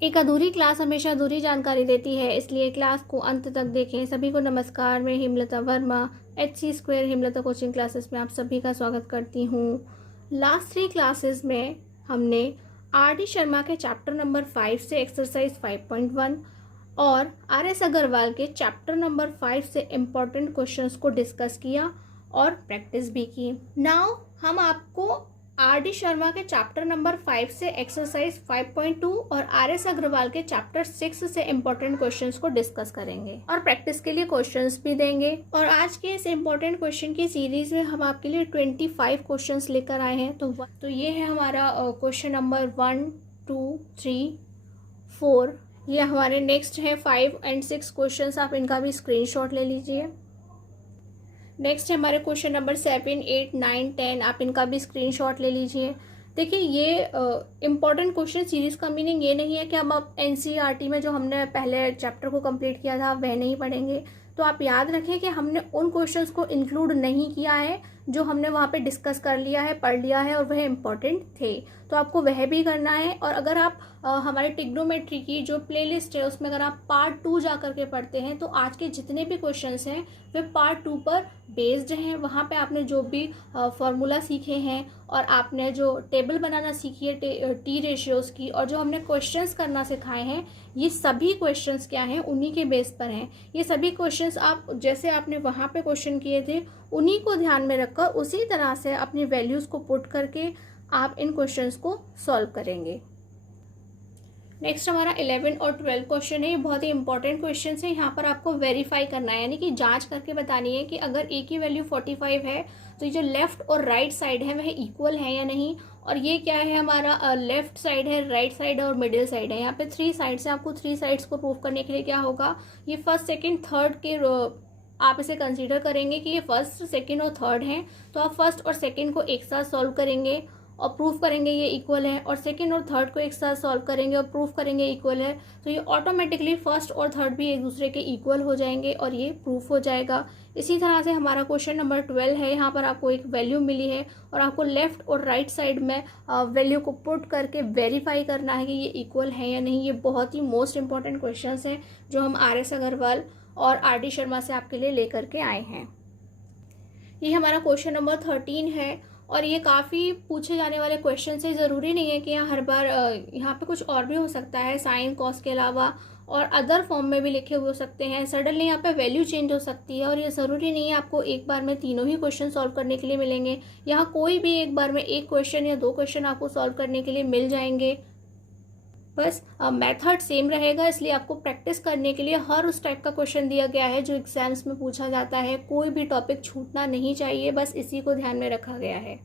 एक अधूरी क्लास हमेशा अधूरी जानकारी देती है, इसलिए क्लास को अंत तक देखें। सभी को नमस्कार, मैं Hemlata Verma HC² Hemlata coaching classes में आप सभी का स्वागत करती हूँ। लास्ट 3 क्लासेस में हमने RD शर्मा के चैप्टर नंबर 5 से एक्सरसाइज 5.1 और RS अग्रवाल के चैप्टर नंबर 5 से इम्पोर्टेंट क्वेश्चंस को डिस्कस किया और प्रैक्टिस भी की। नाउ हम आपको RD शर्मा के चैप्टर नंबर 5 से एक्सरसाइज 5.2 और RS अग्रवाल के चैप्टर 6 से इम्पोर्टेंट क्वेश्चंस को डिस्कस करेंगे और प्रैक्टिस के लिए क्वेश्चंस भी देंगे। और आज के इस इम्पोर्टेंट क्वेश्चन की सीरीज में हम आपके लिए 25 क्वेश्चंस लेकर आए हैं। तो ये है हमारा क्वेश्चन नंबर 1, 2, 3, 4। ये हमारे नेक्स्ट है 5 और 6 क्वेश्चंस, आप इनका भी स्क्रीनशॉट ले लीजिए। नेक्स्ट है हमारे क्वेश्चन नंबर 7, 8, 9, 10, आप इनका भी स्क्रीनशॉट ले लीजिए। देखिए, ये इम्पॉर्टेंट क्वेश्चन सीरीज का मीनिंग ये नहीं है कि हम अब NCERT में जो हमने पहले चैप्टर को कंप्लीट किया था वह नहीं पढ़ेंगे। तो आप याद रखें कि हमने उन क्वेश्चंस को इंक्लूड नहीं किया है जो हमने वहाँ पे डिस्कस कर लिया है, पढ़ लिया है और वह इम्पॉर्टेंट थे, तो आपको वह भी करना है। और अगर आप हमारे ट्रिग्नोमेट्री की जो प्लेलिस्ट है उसमें अगर आप पार्ट 2 जा करके पढ़ते हैं तो आज के जितने भी क्वेश्चंस हैं वे पार्ट 2 पर बेस्ड हैं। वहाँ पे आपने जो भी फॉर्मूला सीखे हैं और आपने जो टेबल बनाना सीखी है टी रेशियोज़ की, और जो हमने क्वेश्चंस करना सिखाए हैं, ये सभी क्वेश्चंस क्या हैं, उन्हीं के बेस पर हैं। ये सभी क्वेश्चंस आप जैसे आपने वहाँ पे क्वेश्चन किए थे उन्हीं को ध्यान में रखकर उसी तरह से अपनी वैल्यूज़ को पुट करके आप इन क्वेश्चंस को सॉल्व करेंगे। नेक्स्ट हमारा 11 और 12 क्वेश्चन है। ये बहुत ही इंपॉर्टेंट क्वेश्चन है। यहाँ पर आपको वेरीफाई करना है, यानी कि जांच करके बतानी है कि अगर ए की वैल्यू 45 है तो ये जो लेफ्ट और राइट साइड है वह इक्वल है या नहीं। और ये क्या है, हमारा लेफ्ट साइड है, राइट साइड है और मिडिल साइड है। यहाँ पे 3 साइड्स है। आपको 3 साइड्स को प्रूव करने के लिए क्या होगा, ये फर्स्ट, सेकेंड, थर्ड के आप इसे कंसीडर करेंगे कि ये फर्स्ट, सेकेंड और थर्ड हैं। तो आप फर्स्ट और सेकेंड को एक साथ सॉल्व करेंगे और प्रूफ करेंगे ये इक्वल है, और सेकंड और थर्ड को एक साथ सॉल्व करेंगे और प्रूफ करेंगे इक्वल है। तो ये ऑटोमेटिकली फर्स्ट और थर्ड भी एक दूसरे के इक्वल हो जाएंगे और ये प्रूफ हो जाएगा। इसी तरह से हमारा क्वेश्चन नंबर 12 है। यहाँ पर आपको एक वैल्यू मिली है और आपको लेफ्ट और राइट साइड में वैल्यू को पुट करके वेरीफाई करना है कि ये इक्वल है या नहीं। ये बहुत ही मोस्ट इंपॉर्टेंट क्वेश्चन हैं जो हम RS अग्रवाल और RD शर्मा से आपके लिए लेकर के आए हैं। ये हमारा क्वेश्चन नंबर 13 है और ये काफ़ी पूछे जाने वाले क्वेश्चन से। ज़रूरी नहीं है कि यहाँ हर बार यहाँ पे कुछ और भी हो सकता है, साइन कॉस के अलावा और अदर फॉर्म में भी लिखे हुए हो सकते हैं। सडनली यहाँ पे वैल्यू चेंज हो सकती है और ये ज़रूरी नहीं है आपको एक बार में तीनों ही क्वेश्चन सॉल्व करने के लिए मिलेंगे। यहाँ कोई भी एक बार में एक क्वेश्चन या 2 क्वेश्चन आपको सॉल्व करने के लिए मिल जाएंगे। बस मेथड सेम रहेगा, इसलिए आपको प्रैक्टिस करने के लिए हर उस टाइप का क्वेश्चन दिया गया है जो एग्जाम्स में पूछा जाता है। कोई भी टॉपिक छूटना नहीं चाहिए, बस इसी को ध्यान में रखा गया है।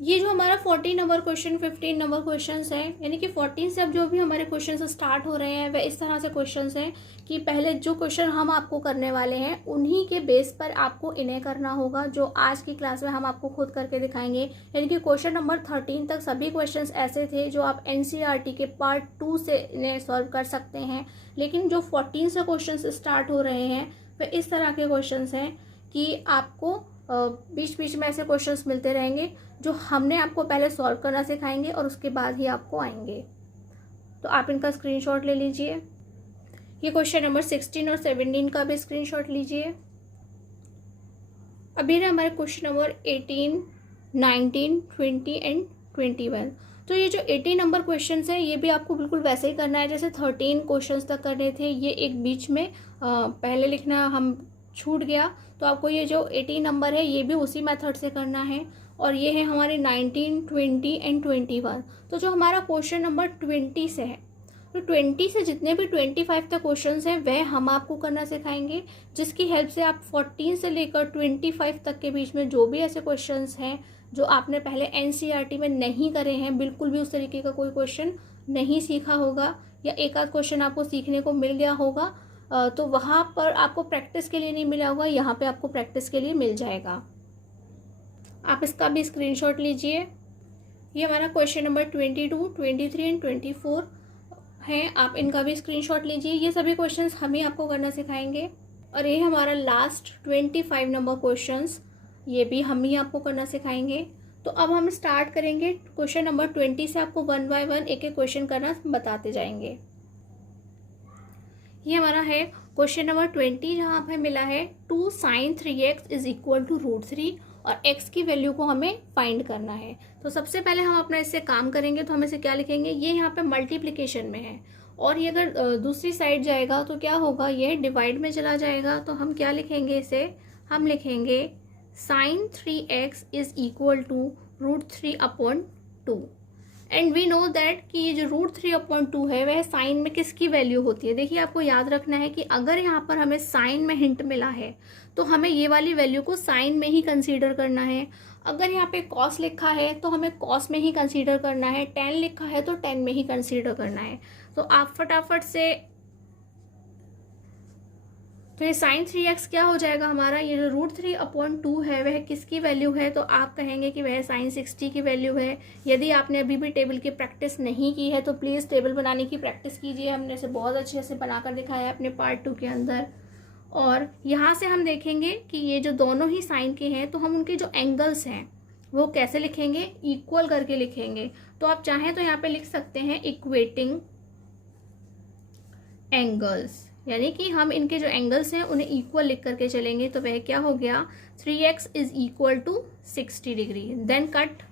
ये जो हमारा 14 नंबर क्वेश्चन, 15 नंबर क्वेश्चन है, यानी कि 14 से अब जो भी हमारे क्वेश्चन स्टार्ट हो रहे हैं वह इस तरह से क्वेश्चन हैं कि पहले जो क्वेश्चन हम आपको करने वाले हैं उन्हीं के बेस पर आपको इन्हें करना होगा, जो आज की क्लास में हम आपको खुद करके दिखाएंगे। यानी कि क्वेश्चन नंबर 13 तक सभी क्वेश्चन ऐसे थे जो आप NCERT के पार्ट 2 से इन्हें सॉल्व कर सकते हैं, लेकिन जो 14 से क्वेश्चन स्टार्ट हो रहे हैं वह इस तरह के क्वेश्चन हैं कि आपको बीच बीच में ऐसे क्वेश्चंस मिलते रहेंगे जो हमने आपको पहले सॉल्व करना सिखाएंगे और उसके बाद ही आपको आएंगे। तो आप इनका स्क्रीनशॉट ले लीजिए। ये क्वेश्चन नंबर 16 और 17 का भी स्क्रीनशॉट लीजिए। अभी ना हमारे क्वेश्चन नंबर 18, 19, 20 एंड 21। तो ये जो 18 नंबर क्वेश्चन हैं ये भी आपको बिल्कुल वैसे ही करना है जैसे 13 क्वेश्चन तक करने थे। ये एक बीच में पहले लिखना हम छूट गया, तो आपको ये जो 18 नंबर है ये भी उसी मेथड से करना है। और ये है हमारे 19, 20 एंड 21। तो जो हमारा क्वेश्चन नंबर 20 से है, तो 20 से जितने भी 25 तक क्वेश्चंस हैं वह हम आपको करना सिखाएंगे, जिसकी हेल्प से आप 14 से लेकर 25 तक के बीच में जो भी ऐसे क्वेश्चंस हैं जो आपने पहले NCERT में नहीं करे हैं, बिल्कुल भी उस तरीके का कोई क्वेश्चन नहीं सीखा होगा या एक आध क्वेश्चन आपको सीखने को मिल गया होगा, तो वहाँ पर आपको प्रैक्टिस के लिए नहीं मिला होगा, यहाँ पे आपको प्रैक्टिस के लिए मिल जाएगा। आप इसका भी स्क्रीनशॉट लीजिए। ये हमारा क्वेश्चन नंबर 22, 23 एंड 24 हैं, आप इनका भी स्क्रीनशॉट लीजिए। ये सभी क्वेश्चंस हम ही आपको करना सिखाएंगे। और ये हमारा लास्ट 25 नंबर क्वेश्चंस, ये भी हम ही आपको करना सिखाएंगे। तो अब हम स्टार्ट करेंगे क्वेश्चन नंबर 20 से। आपको 1 बाय 1 एक एक क्वेश्चन करना बताते जाएंगे। ये हमारा है क्वेश्चन नंबर 20, जहाँ पे मिला है 2 sin 3x is equal to √3 और x की वैल्यू को हमें फाइंड करना है। तो सबसे पहले हम अपना इससे काम करेंगे। तो हम इसे क्या लिखेंगे, ये यहाँ पे मल्टीप्लिकेशन में है और ये अगर दूसरी साइड जाएगा तो क्या होगा, ये डिवाइड में चला जाएगा। तो हम क्या लिखेंगे इसे, हम लिखेंगे sin 3x is equal to √3/2। And we know that कि ये जो √3/2 है वह साइन में किसकी वैल्यू होती है। देखिए आपको याद रखना है कि अगर यहाँ पर हमें साइन में हिंट मिला है तो हमें ये वाली वैल्यू को साइन में ही कंसीडर करना है। अगर यहाँ पे कॉस लिखा है तो हमें कॉस में ही कंसीडर करना है, टेन लिखा है तो टेन में ही कंसीडर करना है। तो आप फटाफट से, तो ये sin 3x क्या हो जाएगा हमारा, ये जो √3/2 है वह किसकी वैल्यू है, तो आप कहेंगे कि वह sin 60 की वैल्यू है। यदि आपने अभी भी टेबल की प्रैक्टिस नहीं की है तो प्लीज़ टेबल बनाने की प्रैक्टिस कीजिए। हमने इसे बहुत अच्छे से बनाकर दिखाया है अपने पार्ट 2 के अंदर। और यहाँ से हम देखेंगे कि ये जो दोनों ही साइन के हैं तो हम उनके जो एंगल्स हैं वो कैसे लिखेंगे, इक्वल करके लिखेंगे। तो आप चाहें तो यहाँ पे लिख सकते हैं इक्वेटिंग एंगल्स, यानी कि हम इनके जो एंगल्स हैं उन्हें इक्वल लिख करके चलेंगे। तो वह क्या हो गया, 3x is equal to 60 degree, then cut,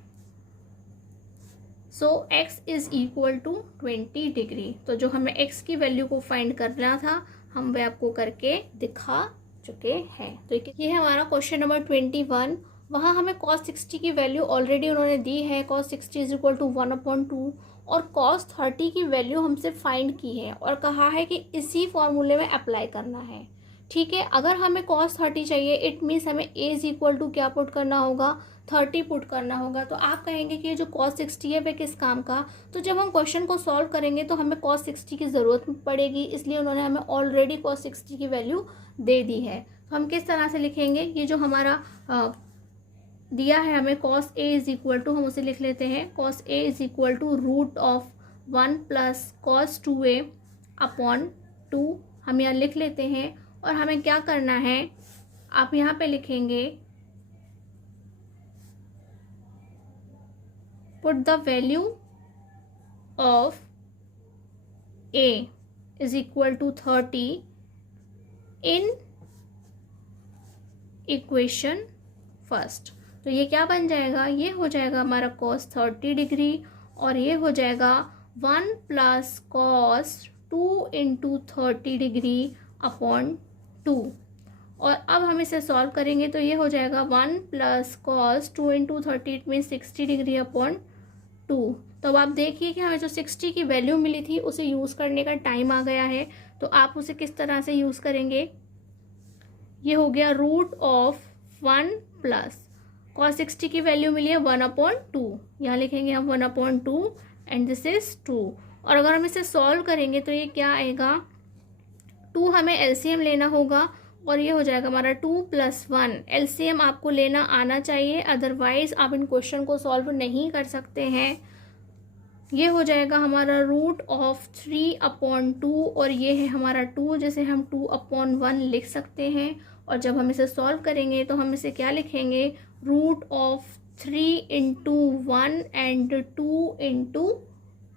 so x is equal to 20 degree. तो जो हमें x की वैल्यू को फाइंड करना था हम वह आपको करके दिखा चुके हैं। तो ये है हमारा क्वेश्चन नंबर 21। वहाँ हमें cos 60 की वैल्यू ऑलरेडी उन्होंने दी है, cos 60 इज इक्वल टू 1/2, और cos 30 की वैल्यू हमसे फाइंड की है और कहा है कि इसी फॉर्मूले में अप्लाई करना है। ठीक है, अगर हमें cos 30 चाहिए इट मीन्स हमें a इज इक्वल टू क्या पुट करना होगा, 30 पुट करना होगा। तो आप कहेंगे कि ये जो cos 60 है वह किस काम का, तो जब हम क्वेश्चन को सॉल्व करेंगे तो हमें cos 60 की ज़रूरत पड़ेगी, इसलिए उन्होंने हमें ऑलरेडी cos 60 की वैल्यू दे दी है। तो हम किस तरह से लिखेंगे, ये जो हमारा दिया है हमें cos a is equal to, हम उसे लिख लेते हैं cos a is equal to √1 plus cos 2a/2 हम यहाँ लिख लेते हैं। और हमें क्या करना है, आप यहाँ पे लिखेंगे put the value of a is equal to 30 in equation first. तो ये क्या बन जाएगा, ये हो जाएगा हमारा cos 30 डिग्री और ये हो जाएगा 1 प्लस cos 2 इंटू 30 डिग्री/2। और अब हम इसे सॉल्व करेंगे तो ये हो जाएगा 1 plus cos 2 into 30 it mean 60 डिग्री/2। तो अब आप देखिए कि हमें जो 60 की वैल्यू मिली थी उसे यूज़ करने का टाइम आ गया है। तो आप उसे किस तरह से यूज़ करेंगे, ये हो गया √1 प्लस cos 60 की वैल्यू मिली है 1/2, यहाँ लिखेंगे हम 1/2 एंड दिस इज 2। और अगर हम इसे सॉल्व करेंगे तो ये क्या आएगा, 2 हमें एलसीएम लेना होगा और ये हो जाएगा हमारा 2 + 1। एलसीएम आपको लेना आना चाहिए, अदरवाइज आप इन क्वेश्चन को सॉल्व नहीं कर सकते हैं। ये हो जाएगा हमारा √3/2 और ये है हमारा 2 जिसे हम 2/1 लिख सकते हैं। और जब हम इसे सॉल्व करेंगे तो हम इसे क्या लिखेंगे, √3 इंटू 1 एंड 2 इंटू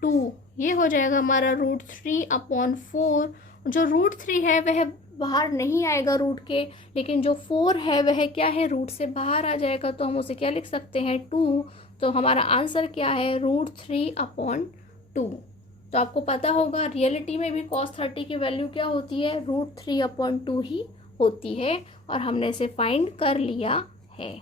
2। ये हो जाएगा हमारा √3/4। जो √3 है वह बाहर नहीं आएगा रूट के, लेकिन जो 4 है वह क्या है, रूट से बाहर आ जाएगा। तो हम उसे क्या लिख सकते हैं, 2। तो हमारा आंसर क्या है, √3/2। तो आपको पता होगा रियलिटी में भी cos 30 की वैल्यू क्या होती है, √3/2 ही होती है और हमने इसे फाइंड कर लिया है।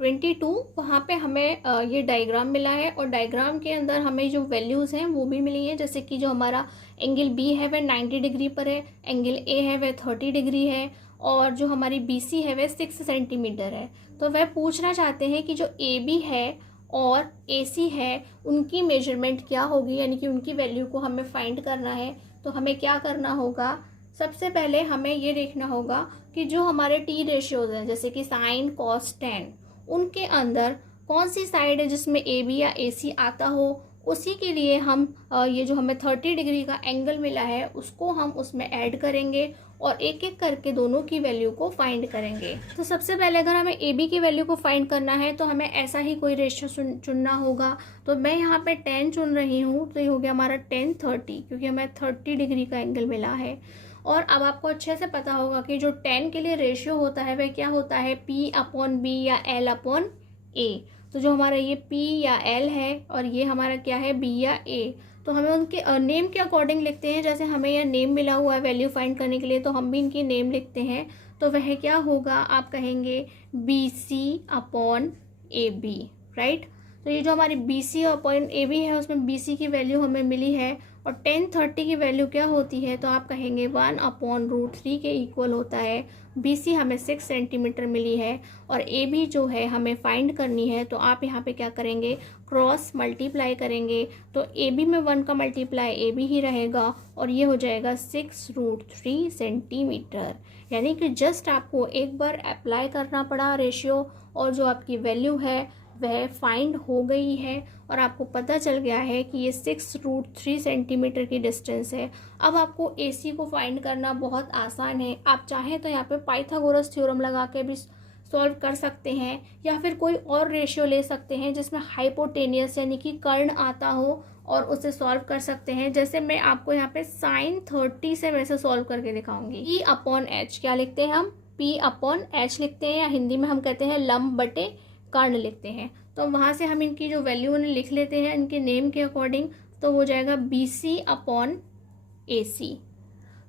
22 वहाँ पे हमें ये डायग्राम मिला है और डायग्राम के अंदर हमें जो वैल्यूज़ हैं वो भी मिली हैं, जैसे कि जो हमारा एंगल बी है वह 90 डिग्री पर है, एंगल ए है वह 30 डिग्री है और जो हमारी BC है वह 6 सेंटीमीटर है। तो वह पूछना चाहते हैं कि जो AB है और AC है उनकी मेजरमेंट क्या होगी, यानी कि उनकी वैल्यू को हमें फाइंड करना है। तो हमें क्या करना होगा, सबसे पहले हमें ये देखना होगा कि जो हमारे T रेशियोज़ हैं जैसे कि sin, cos, tan, उनके अंदर कौन सी साइड है जिसमें AB या AC आता हो उसी के लिए हम ये जो हमें 30 डिग्री का एंगल मिला है उसको हम उसमें ऐड करेंगे और एक एक करके दोनों की वैल्यू को फाइंड करेंगे। तो सबसे पहले अगर हमें ए बी की वैल्यू को फाइंड करना है तो हमें ऐसा ही कोई रेशियो चुनना होगा। तो मैं यहाँ पे 10 चुन रही हूँ, तो ये हो गया हमारा 10 30, क्योंकि हमें 30 डिग्री का एंगल मिला है। और अब आपको अच्छे से पता होगा कि जो 10 के लिए रेशियो होता है वह क्या होता है, P/B या L/A। तो जो हमारा ये P या L है और ये हमारा क्या है, B या A। तो हमें उनके नेम के अकॉर्डिंग लिखते हैं। जैसे हमें यह नेम मिला हुआ है वैल्यू फाइंड करने के लिए, तो हम भी इनकी नेम लिखते हैं। तो वह क्या होगा, आप कहेंगे BC/AB, राइट। तो ये जो हमारी BC/AB है उसमें BC की वैल्यू हमें मिली है और 10 30 की वैल्यू क्या होती है, तो आप कहेंगे 1/√3 के इक्वल होता है। BC हमें 6 सेंटीमीटर मिली है और AB जो है हमें फाइंड करनी है। तो आप यहाँ पे क्या करेंगे, क्रॉस मल्टीप्लाई करेंगे। तो AB में 1 का मल्टीप्लाई AB ही रहेगा और ये हो जाएगा 6√3 सेंटीमीटर। यानी कि जस्ट आपको एक बार अप्लाई करना पड़ा रेशियो और जो आपकी वैल्यू है वह फाइंड हो गई है और आपको पता चल गया है कि ये 6√3 सेंटीमीटर की डिस्टेंस है। अब आपको AC को फाइंड करना बहुत आसान है। आप चाहें तो यहाँ पे पाइथागोरस थ्योरम लगा के भी सॉल्व कर सकते हैं या फिर कोई और रेशियो ले सकते हैं जिसमें हाइपोटेनियस यानी कि कर्ण आता हो और उसे सॉल्व कर सकते हैं। जैसे मैं आपको यहाँ पे sin 30 से मैं इसे सॉल्व करके दिखाऊंगी। P/H क्या लिखते हैं हम, P/H लिखते हैं या हिंदी में हम कहते हैं लंब बटे कर्ण लिखते हैं। तो वहाँ से हम इनकी जो वैल्यू उन्हें लिख लेते हैं इनके नेम के अकॉर्डिंग। तो हो जाएगा BC/AC।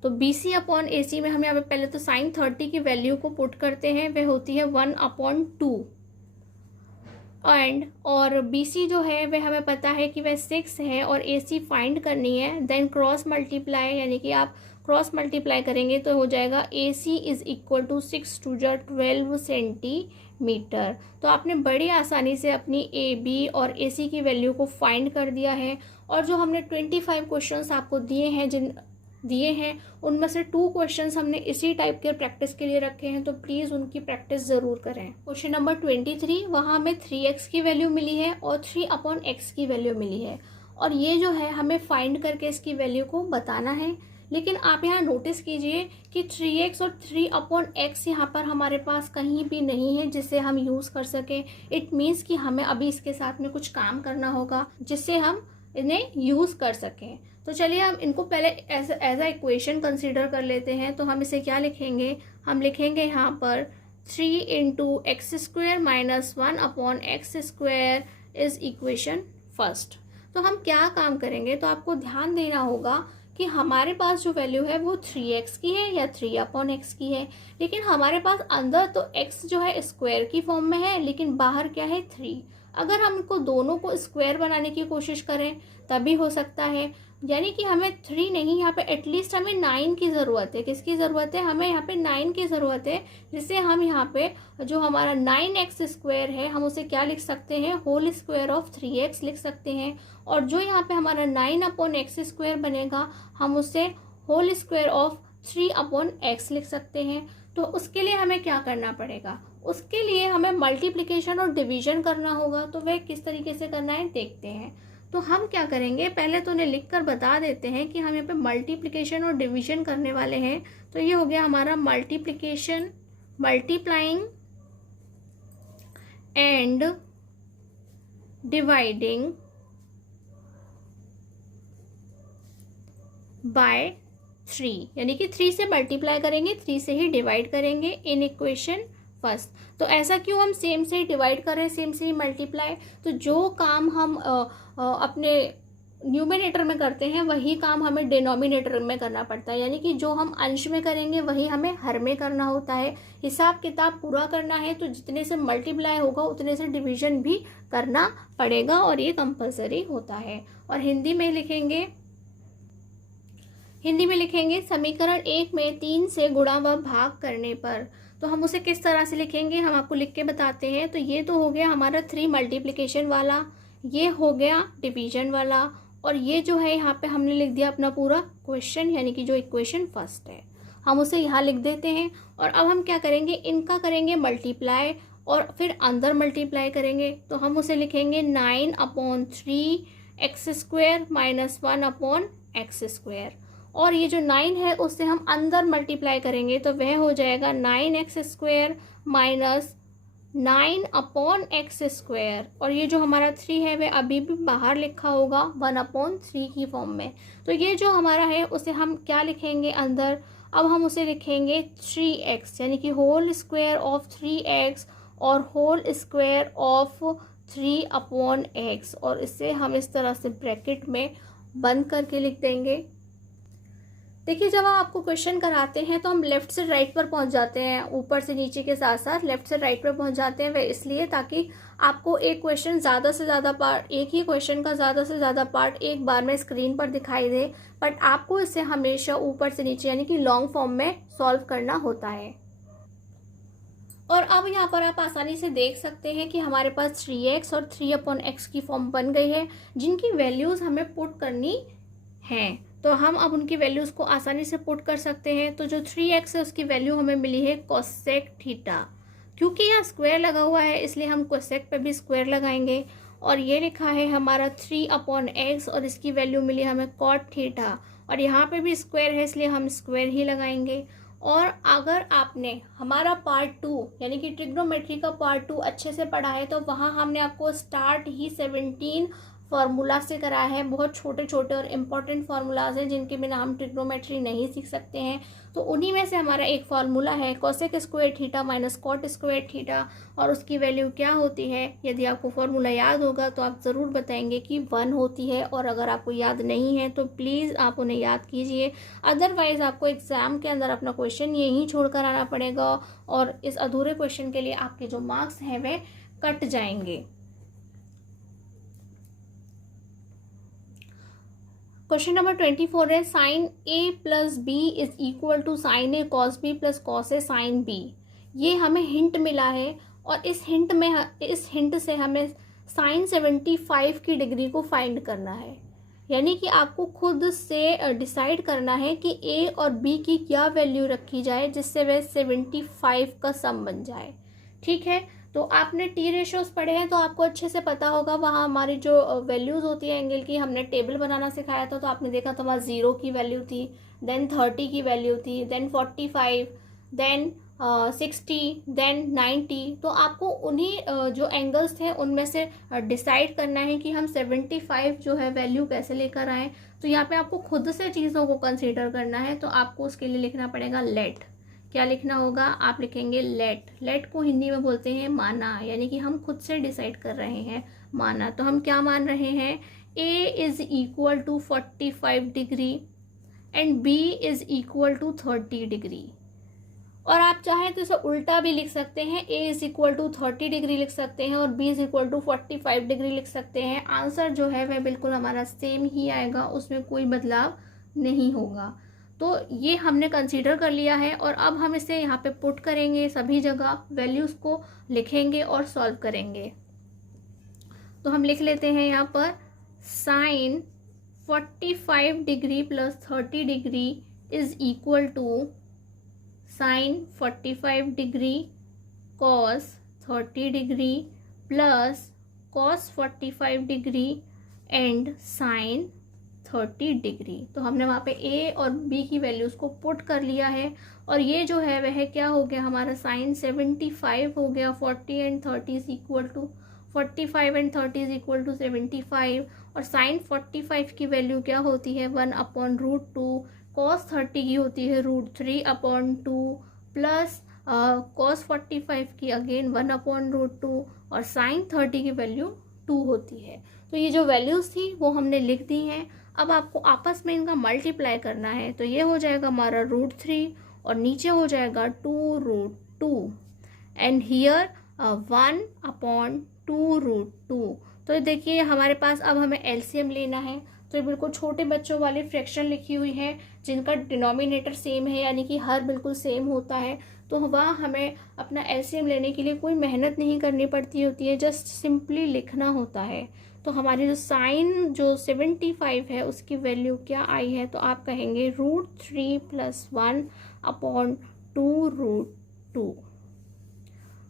तो BC/AC में हम यहाँ पे पहले तो sin 30 की वैल्यू को पुट करते हैं, वह होती है 1/2 और BC जो है वह हमें पता है कि वह 6 है और AC फाइंड करनी है। देन क्रॉस मल्टीप्लाई, यानी कि आप क्रॉस मल्टीप्लाई करेंगे तो हो जाएगा AC is equal to 6 × 12 centimetre. तो आपने बड़ी आसानी से अपनी AB और AC की वैल्यू को फाइंड कर दिया है। और जो हमने 25 क्वेश्चंस आपको दिए हैं उनमें से 2 क्वेश्चंस हमने इसी टाइप के प्रैक्टिस के लिए रखे हैं, तो प्लीज़ उनकी प्रैक्टिस ज़रूर करें। क्वेश्चन नंबर 23, वहाँ हमें 3x की वैल्यू मिली है और 3/x की वैल्यू मिली है और ये जो है हमें फाइंड करके इसकी वैल्यू को बताना है। लेकिन आप यहाँ नोटिस कीजिए कि 3x और 3/x यहाँ पर हमारे पास कहीं भी नहीं है जिसे हम यूज़ कर सकें। इट मीन्स कि हमें अभी इसके साथ में कुछ काम करना होगा जिससे हम इन्हें यूज़ कर सकें। तो चलिए हम इनको पहले एज अ इक्वेशन कंसीडर कर लेते हैं। तो हम इसे क्या लिखेंगे, हम लिखेंगे यहाँ पर 3 × x² - 1/x² is equation first. तो हम क्या काम करेंगे, तो आपको ध्यान देना होगा कि हमारे पास जो वैल्यू है वो 3x की है या 3/x की है। लेकिन हमारे पास अंदर तो x जो है स्क्वायर की फॉर्म में है लेकिन बाहर क्या है 3। अगर हम इनको दोनों को स्क्वायर बनाने की कोशिश करें तभी हो सकता है। यानी कि हमें 3 नहीं, यहाँ पे एटलीस्ट हमें 9 की ज़रूरत है। किसकी ज़रूरत है, हमें यहाँ पे 9 की ज़रूरत है, जिससे हम यहाँ पे जो हमारा 9x² है हम उसे क्या लिख सकते हैं, होल स्क्वायर ऑफ 3x लिख सकते हैं। और जो यहाँ पे हमारा 9/x² बनेगा हम उसे होल स्क्वायर ऑफ 3/x लिख सकते हैं। तो उसके लिए हमें क्या करना पड़ेगा, उसके लिए हमें मल्टीप्लिकेशन और डिवीजन करना होगा। तो वह किस तरीके से करना है देखते हैं। तो हम क्या करेंगे, पहले तो उन्हें लिख कर बता देते हैं कि हम यहाँ पे मल्टीप्लिकेशन और डिवीजन करने वाले हैं। तो ये हो गया हमारा multiplication, multiplying and dividing by 3, यानी कि 3 से मल्टीप्लाई करेंगे, 3 से ही डिवाइड करेंगे इन इक्वेशन फर्स्ट। तो ऐसा क्यों, हम सेम से ही डिवाइड कर रहे हैं, सेम से ही मल्टीप्लाई। तो जो काम हम अपने न्यूमिनेटर में करते हैं वही काम हमें डिनोमिनेटर में करना पड़ता है। यानी कि जो हम अंश में करेंगे वही हमें हर में करना होता है। हिसाब किताब पूरा करना है तो जितने से मल्टीप्लाई होगा उतने से डिवीजन भी करना पड़ेगा और ये कंपलसरी होता है। और हिंदी में लिखेंगे समीकरण 1 में 3 से गुणा व भाग करने पर। तो हम उसे किस तरह से लिखेंगे हम आपको लिख के बताते हैं। तो ये तो हो गया हमारा 3 मल्टीप्लिकेशन वाला, ये हो गया डिवीजन वाला, और ये जो है यहाँ पे हमने लिख दिया अपना पूरा क्वेश्चन, यानी कि जो इक्वेशन फर्स्ट है हम उसे यहाँ लिख देते हैं। और अब हम क्या करेंगे, इनका करेंगे मल्टीप्लाई और फिर अंदर मल्टीप्लाई करेंगे। तो हम उसे लिखेंगे 9/3 x square minus 1 upon x square, और ये जो 9 है उससे हम अंदर मल्टीप्लाई करेंगे तो वह हो जाएगा 9x square minus 9 upon x square, और ये जो हमारा 3 है वह अभी भी बाहर लिखा होगा 1/3 की फॉर्म में। तो ये जो हमारा है उसे हम क्या लिखेंगे अंदर, अब हम उसे लिखेंगे 3x, यानी कि होल स्क्वायर ऑफ 3x और होल स्क्वायर ऑफ 3/x, और इसे हम इस तरह से ब्रैकेट में बंद करके लिख देंगे। देखिए जब हम आपको क्वेश्चन कराते हैं तो हम लेफ्ट से राइट पर पहुंच जाते हैं, ऊपर से नीचे के साथ साथ लेफ्ट से राइट पर पहुंच जाते हैं, वह इसलिए ताकि आपको एक क्वेश्चन ज़्यादा से ज़्यादा पार्ट, एक ही क्वेश्चन का ज़्यादा से ज़्यादा पार्ट एक बार में स्क्रीन पर दिखाई दे, बट आपको इसे हमेशा ऊपर से नीचे यानी कि लॉन्ग फॉर्म में सॉल्व करना होता है। और अब यहाँ पर आप आसानी से देख सकते हैं कि हमारे पास 3x और 3/x की फॉर्म बन गई है, जिनकी वैल्यूज़ हमें पुट करनी हैं। तो हम अब उनकी वैल्यूज़ को आसानी से पुट कर सकते हैं। तो जो 3x है उसकी वैल्यू हमें मिली है कोसेक थीटा, क्योंकि यहाँ स्क्वायर लगा हुआ है इसलिए हम कोसेक पे भी स्क्वायर लगाएंगे। और ये लिखा है हमारा 3/x और इसकी वैल्यू मिली हमें कॉट थीटा, और यहाँ पे भी स्क्वायर है इसलिए हम स्क्वायर ही लगाएंगे। और अगर आपने हमारा पार्ट 2 यानी कि ट्रिग्नोमेट्री का पार्ट 2 अच्छे से पढ़ा है तो वहाँ हमने आपको स्टार्ट ही 17 फार्मूला से कराया है। बहुत छोटे छोटे और इम्पॉर्टेंट फार्मूलाज हैं जिनके बिना हम ट्रिग्नोमेट्री नहीं सीख सकते हैं। तो उन्हीं में से हमारा एक फार्मूला है cosec square theta minus cot square theta, और उसकी वैल्यू क्या होती है। यदि आपको फार्मूला याद होगा तो आप ज़रूर बताएंगे कि 1 होती है, और अगर आपको याद नहीं है तो प्लीज़ आप उन्हें याद कीजिए, अदरवाइज़ आपको एग्ज़ाम के अंदर अपना क्वेश्चन यहीं छोड़ कर आना पड़ेगा, और इस अधूरे क्वेश्चन के लिए आपके जो मार्क्स हैं वे कट जाएंगे। क्वेश्चन नंबर 24 है sine a plus b is equal to sine a cos b plus cos a sine b. ये हमें हिंट मिला है, और इस हिंट से हमें साइन 75 की डिग्री को फाइंड करना है। यानी कि आपको खुद से डिसाइड करना है कि a और b की क्या वैल्यू रखी जाए जिससे वह 75 का सम बन जाए। ठीक है, तो आपने टी रेशियोज पढ़े हैं तो आपको अच्छे से पता होगा, वहाँ हमारी जो वैल्यूज़ होती है एंगल की हमने टेबल बनाना सिखाया था, तो आपने देखा था वहाँ 0 की वैल्यू थी, देन 30 की वैल्यू थी, देन 45, देन 60, देन 90। तो आपको उन्हीं जो एंगल्स थे उनमें से डिसाइड करना है कि हम 75 जो है वैल्यू कैसे लेकर आएँ। तो यहाँ पे आपको खुद से चीज़ों को कंसीडर करना है, तो आपको उसके लिए लिखना पड़ेगा लेट। क्या लिखना होगा, आप लिखेंगे लेट। लेट को हिंदी में बोलते हैं माना, यानी कि हम खुद से डिसाइड कर रहे हैं माना। तो हम क्या मान रहे हैं, a is equal to 45 degree and b is equal to 30 degree. और आप चाहें तो इसे उल्टा भी लिख सकते हैं, a is equal to 30 degree लिख सकते हैं और b is equal to 45 degree लिख सकते हैं। आंसर जो है वह बिल्कुल हमारा सेम ही आएगा, उसमें कोई बदलाव नहीं होगा। तो ये हमने कंसीडर कर लिया है, और अब हम इसे यहाँ पे पुट करेंगे, सभी जगह वैल्यूज़ को लिखेंगे और सॉल्व करेंगे। तो हम लिख लेते हैं यहाँ पर sine 45 degree plus 30 degree is equal to sine 45 degree cos 30 degree plus cos 45 degree and sine 30 degree. तो हमने वहाँ पे a और b की वैल्यूज़ को पुट कर लिया है, और ये जो है वह क्या हो गया हमारा साइन 75 हो गया। 45 एंड 30 इज इक्वल टू 75, और साइन 45 की वैल्यू क्या होती है 1/√2, कॉस 30 की होती है √3/2 प्लस कॉस 45 की अगेन 1/√2, और साइन 30 की वैल्यू 2 होती है। तो ये जो वैल्यूज़ थी वो हमने लिख दी हैं। अब आपको आपस में इनका मल्टीप्लाई करना है, तो ये हो जाएगा हमारा √3 और नीचे हो जाएगा 2√2 एंड हियर 1/2√2। तो देखिए हमारे पास अब हमें एलसीएम लेना है, तो ये बिल्कुल छोटे बच्चों वाली फ्रैक्शन लिखी हुई है जिनका डिनोमिनेटर सेम है, यानी कि हर बिल्कुल सेम होता है। तो वहाँ हमें अपना एलसीएम लेने के लिए कोई मेहनत नहीं करनी पड़ती होती है, जस्ट सिंपली लिखना होता है। तो हमारी जो साइन जो 75 है उसकी वैल्यू क्या आई है, तो आप कहेंगे √3 + 1/2√2।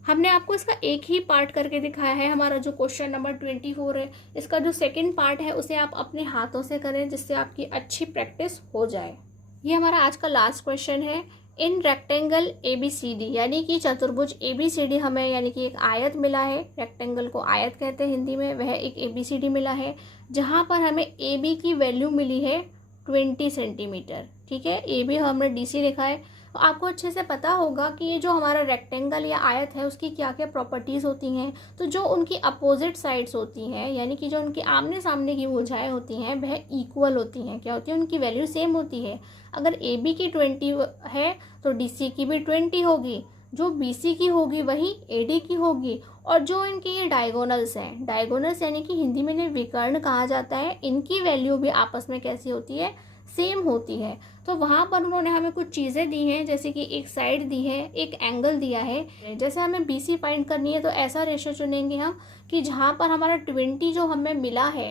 हमने आपको इसका एक ही पार्ट करके दिखाया है। हमारा जो क्वेश्चन नंबर 24 है, इसका जो सेकंड पार्ट है उसे आप अपने हाथों से करें, जिससे आपकी अच्छी प्रैक्टिस हो जाए। ये हमारा आज का लास्ट क्वेश्चन है। इन रेक्टेंगल ABCD, यानी कि चतुर्भुज ABCD हमें, यानी कि एक आयत मिला है, रेक्टेंगल को आयत कहते हैं हिंदी में, वह एक ABCD मिला है, जहाँ पर हमें AB की वैल्यू मिली है 20 सेंटीमीटर। ठीक है, AB हमने DC लिखा है। तो आपको अच्छे से पता होगा कि ये जो हमारा रेक्टेंगल या आयत है उसकी क्या क्या प्रॉपर्टीज़ होती हैं। तो जो उनकी अपोजिट साइड्स होती हैं, यानी कि जो उनकी आमने सामने की भुजाएं होती हैं, वह इक्वल होती हैं। क्या होती है? उनकी वैल्यू सेम होती है। अगर AB की 20 है तो DC की भी 20 होगी, जो BC की होगी वही AD की होगी। और जो इनकी ये डायगोनल्स हैं, डायगोनल्स यानी कि हिंदी में इन्हें विकर्ण कहा जाता है, इनकी वैल्यू भी आपस में कैसी होती है? सेम होती है। तो वहाँ पर उन्होंने हमें कुछ चीज़ें दी हैं, जैसे कि एक साइड दी है, एक एंगल दिया है। जैसे हमें BC फाइंड करनी है तो ऐसा रेशो चुनेंगे हम कि जहाँ पर हमारा 20 जो हमें मिला है,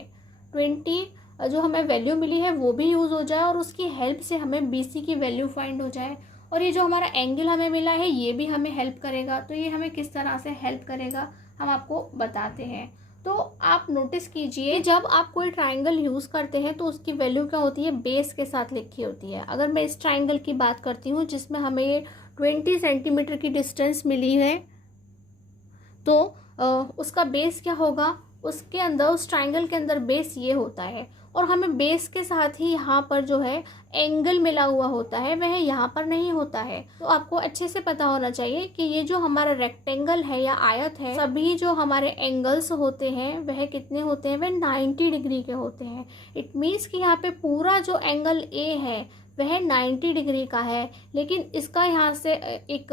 20 जो हमें वैल्यू मिली है वो भी यूज़ हो जाए और उसकी हेल्प से हमें BC की वैल्यू फाइंड हो जाए। और ये जो हमारा एंगल हमें मिला है ये भी हमें हेल्प करेगा। तो ये हमें किस तरह से हेल्प करेगा हम आपको बताते हैं। तो आप नोटिस कीजिए, जब आप कोई ट्राइंगल यूज़ करते हैं तो उसकी वैल्यू क्या होती है? बेस के साथ लिखी होती है। अगर मैं इस ट्राइंगल की बात करती हूँ जिसमें हमें ये 20 सेंटीमीटर की डिस्टेंस मिली है, तो उसका बेस क्या होगा? उसके अंदर, उस ट्राइंगल के अंदर बेस ये होता है, और हमें बेस के साथ ही यहाँ पर जो है एंगल मिला हुआ होता है, वह यहाँ पर नहीं होता है। तो आपको अच्छे से पता होना चाहिए कि ये जो हमारा रेक्टेंगल है या आयत है, सभी जो हमारे एंगल्स होते हैं वह कितने होते हैं? वह 90 डिग्री के होते हैं। इट मीन्स कि यहाँ पे पूरा जो एंगल A है वह 90 डिग्री का है, लेकिन इसका यहाँ से एक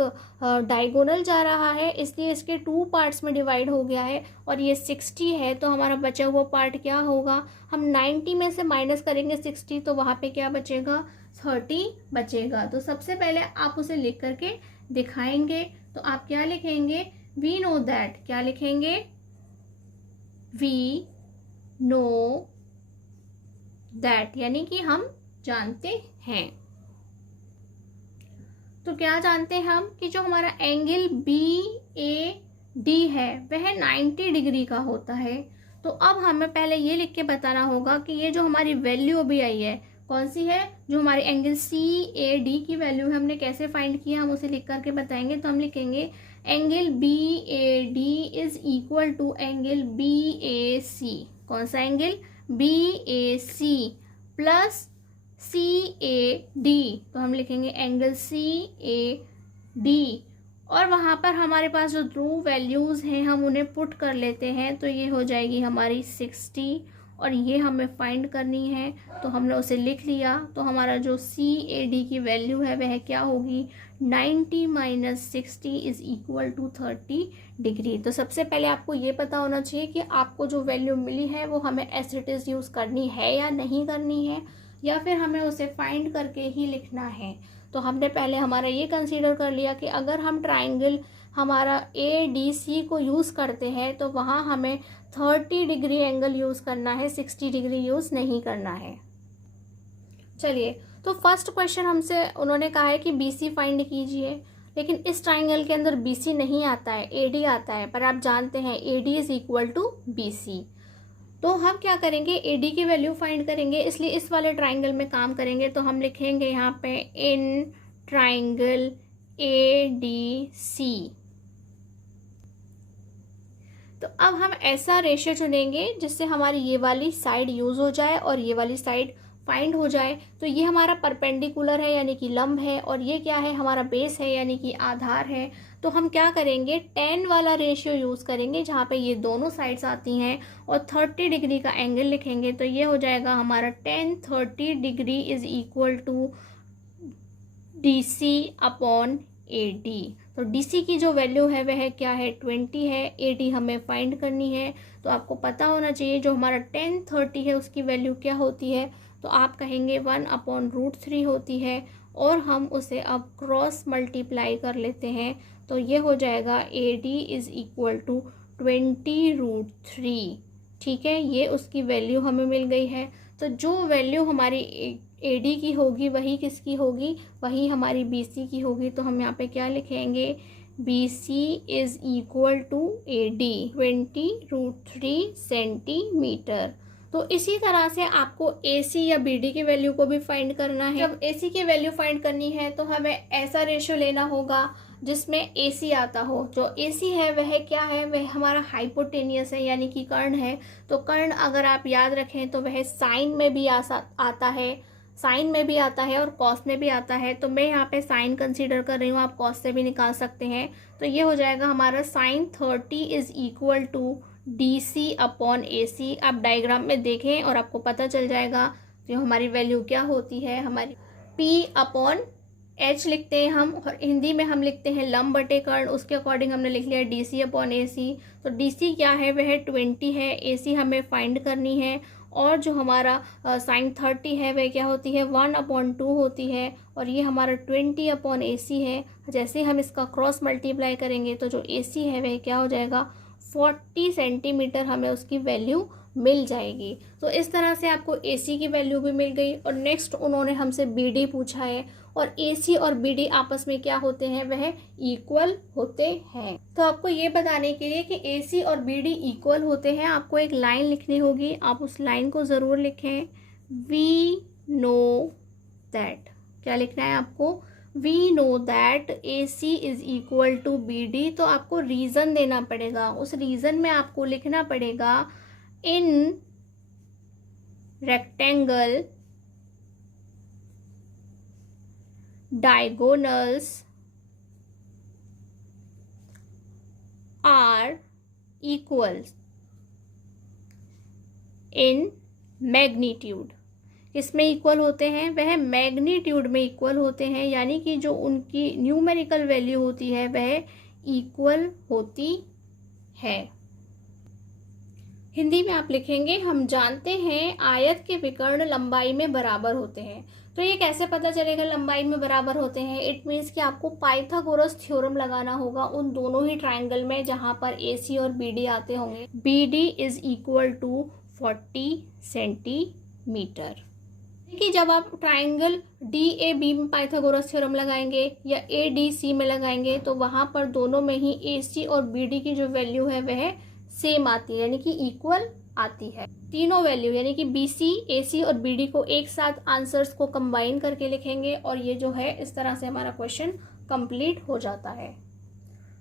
डायगोनल जा रहा है, इसलिए इसके 2 पार्ट्स में डिवाइड हो गया है, और ये 60 है। तो हमारा बचा हुआ पार्ट क्या होगा? हम 90 में से माइनस करेंगे 60, तो वहाँ पे क्या बचेगा? 30 बचेगा। तो सबसे पहले आप उसे लिख करके दिखाएंगे। तो आप क्या लिखेंगे? We know that. क्या लिखेंगे? वी नो दैट, यानी कि हम जानते हैं। तो क्या जानते हैं हम? कि जो हमारा एंगल BAD है वह 90 डिग्री का होता है। तो अब हमें पहले ये लिख के बताना होगा कि ये जो हमारी वैल्यू अभी आई है कौन सी है? जो हमारे एंगल CAD की वैल्यू है, हमने कैसे फाइंड किया हम उसे लिख करके बताएंगे। तो हम लिखेंगे angle BAD is equal to angle BAC। कौन सा एंगल? BAC plus CAD। तो हम लिखेंगे एंगल CAD, और वहाँ पर हमारे पास जो दो वैल्यूज़ हैं हम उन्हें पुट कर लेते हैं। तो ये हो जाएगी हमारी 60, और ये हमें फाइंड करनी है, तो हमने उसे लिख लिया। तो हमारा जो CAD की वैल्यू है वह क्या होगी? 90 minus 60 is equal to 30 degree. तो सबसे पहले आपको ये पता होना चाहिए कि आपको जो वैल्यू मिली है वो हमें एज इट इज़ यूज़ करनी है या नहीं करनी है, या फिर हमें उसे फाइंड करके ही लिखना है। तो हमने पहले हमारा ये कंसीडर कर लिया कि अगर हम ट्राइंगल हमारा ADC को यूज़ करते हैं तो वहाँ हमें 30 डिग्री एंगल यूज़ करना है, 60 डिग्री यूज़ नहीं करना है। चलिए, तो फर्स्ट क्वेश्चन हमसे उन्होंने कहा है कि BC फाइंड कीजिए, लेकिन इस ट्राइंगल के अंदर BC नहीं आता है, AD आता है। पर आप जानते हैं AD is equal to BC। तो हम क्या करेंगे? AD की वैल्यू फाइंड करेंगे, इसलिए इस वाले ट्राइंगल में काम करेंगे। तो हम लिखेंगे यहाँ पे इन ट्राइंगल ADC। तो अब हम ऐसा रेशियो चुनेंगे जिससे हमारी ये वाली साइड यूज़ हो जाए और ये वाली साइड फाइंड हो जाए। तो ये हमारा परपेंडिकुलर है यानी कि लंब है, और ये क्या है? हमारा बेस है यानी कि आधार है। तो हम क्या करेंगे? 10 वाला रेशियो यूज़ करेंगे जहाँ पे ये दोनों साइड्स आती हैं, और 30 डिग्री का एंगल लिखेंगे। तो ये हो जाएगा हमारा 10 30 degree is equal to DC upon AD। तो DC की जो वैल्यू है वह क्या है? 20 है। AD हमें फाइंड करनी है। तो आपको पता होना चाहिए जो हमारा 10 30 है उसकी वैल्यू क्या होती है? तो आप कहेंगे 1/√3 होती है, और हम उसे अब क्रॉस मल्टीप्लाई कर लेते हैं। तो ये हो जाएगा AD इज इक्वल टू 20√3। ठीक है, ये उसकी वैल्यू हमें मिल गई है। तो जो वैल्यू हमारी AD की होगी वही किसकी होगी? वही हमारी BC की होगी। तो हम यहाँ पे क्या लिखेंगे? BC is equal to AD 20√3 centimetre. तो इसी तरह से आपको AC या BD की वैल्यू को भी फाइंड करना है। जब AC की वैल्यू फाइंड करनी है तो हमें ऐसा रेशियो लेना होगा जिसमें AC आता हो। जो AC है वह क्या है, वह हमारा हाइपोटेनियस है यानी कि कर्ण है। तो कर्ण अगर आप याद रखें तो वह साइन में भी आता है, साइन में भी आता है और कॉस में भी आता है। तो मैं यहाँ पे साइन कंसीडर कर रही हूँ, आप कॉस से भी निकाल सकते हैं। तो ये हो जाएगा हमारा sin 30 is equal to DC upon AC। आप डायग्राम में देखें और आपको पता चल जाएगा जो हमारी वैल्यू क्या होती है। हमारी P अपॉन H लिखते हैं हम, और हिंदी में हम लिखते हैं लंब बटे कर्ण। उसके अकॉर्डिंग हमने लिख लिया DC अपॉन AC। तो DC क्या है, वह 20 है, AC हमें फाइंड करनी है। और जो हमारा sin 30 है वह क्या होती है, 1/2 होती है, और ये हमारा 20 अपॉन AC है। जैसे हम इसका क्रॉस मल्टीप्लाई करेंगे तो जो AC है वह क्या हो जाएगा, 40 सेंटीमीटर हमें उसकी वैल्यू मिल जाएगी। तो इस तरह से आपको AC की वैल्यू भी मिल गई। और नेक्स्ट उन्होंने हमसे BD पूछा है, और AC और BD आपस में क्या होते हैं, वह इक्वल होते हैं। तो आपको ये बताने के लिए कि AC और BD इक्वल होते हैं, आपको एक लाइन लिखनी होगी। आप उस लाइन को ज़रूर लिखें, वी नो दैट। क्या लिखना है आपको, we know that AC is equal to BD। तो आपको रीज़न देना पड़ेगा, उस रीज़न में आपको लिखना पड़ेगा in rectangle diagonals are equal in magnitude। किसमें इक्वल होते हैं, वह मैग्नीट्यूड में इक्वल होते हैं, यानी कि जो उनकी न्यूमेरिकल वैल्यू होती है वह इक्वल होती है। हिंदी में आप लिखेंगे, हम जानते हैं आयत के विकर्ण लंबाई में बराबर होते हैं। तो ये कैसे पता चलेगा लंबाई में बराबर होते हैं, इट मीन्स कि आपको पाइथागोरस थ्योरम लगाना होगा उन दोनों ही ट्राइंगल में जहां पर AC और BD आते होंगे। BD is equal to 40 centimetre. कि जब आप ट्राइंगल DAB में पाइथागोरस थ्योरम लगाएंगे या ADC में लगाएंगे तो वहां पर दोनों में ही AC और BD की जो वैल्यू है वह सेम आती है, यानी कि इक्वल आती है। तीनों वैल्यू यानी कि BC, AC और BD को एक साथ आंसर्स को कंबाइन करके लिखेंगे, और ये जो है इस तरह से हमारा क्वेश्चन कंप्लीट हो जाता है।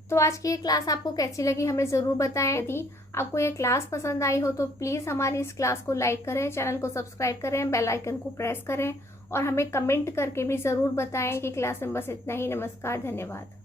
तो आज की ये क्लास आपको कैसी लगी हमें ज़रूर बताएं। यदि आपको ये क्लास पसंद आई हो तो प्लीज़ हमारी इस क्लास को लाइक करें, चैनल को सब्सक्राइब करें, बेल आइकन को प्रेस करें, और हमें कमेंट करके भी ज़रूर बताएं कि क्लास में बस इतना ही। नमस्कार, धन्यवाद।